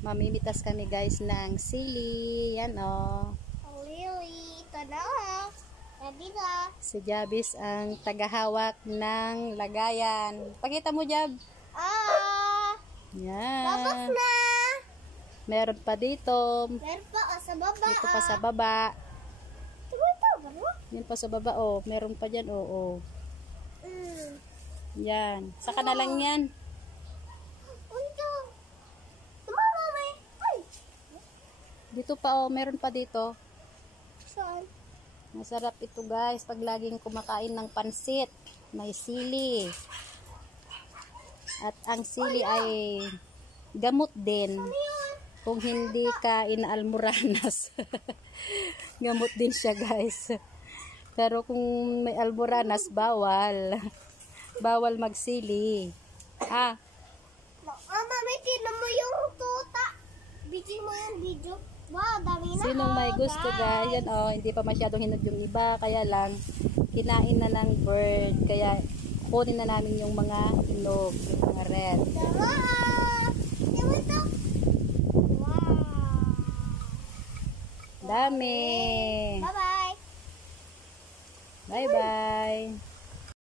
Mamimitas kami guys ng sili. Yan o. Lily, ito na. Ready na. Si Jabis ang tagahawak ng lagayan. Pakita mo, Jab. Babak Yan. na. Meron pa dito. Meron pa sa baba. Dito pa sa baba. Ito, baro? Yan pa sa baba. Oh, meron pa dyan. Oh. Yan. Saka na lang yan. Ito. Mama, may. Ay. Dito pa meron pa dito. Saan? Masarap ito guys pag laging kumakain ng pansit. May sili. At ang sili ay gamot din. Kung hindi ka inaalmoranas. Gamot din siya guys. Pero kung may almoranas, bawal. Bawal magsili. Mama, may tinan mo yung tuta. Video mo yung video. Wow, dami na. Sinong may gusto guys? Yan hindi pa masyadong hinod yung iba. Kaya lang, kinain na ng bird. Kaya, kunin na namin yung mga hinog. Yung mga red. Dama! Diba ito? Wow! Dami! Bye-bye! Bye-bye!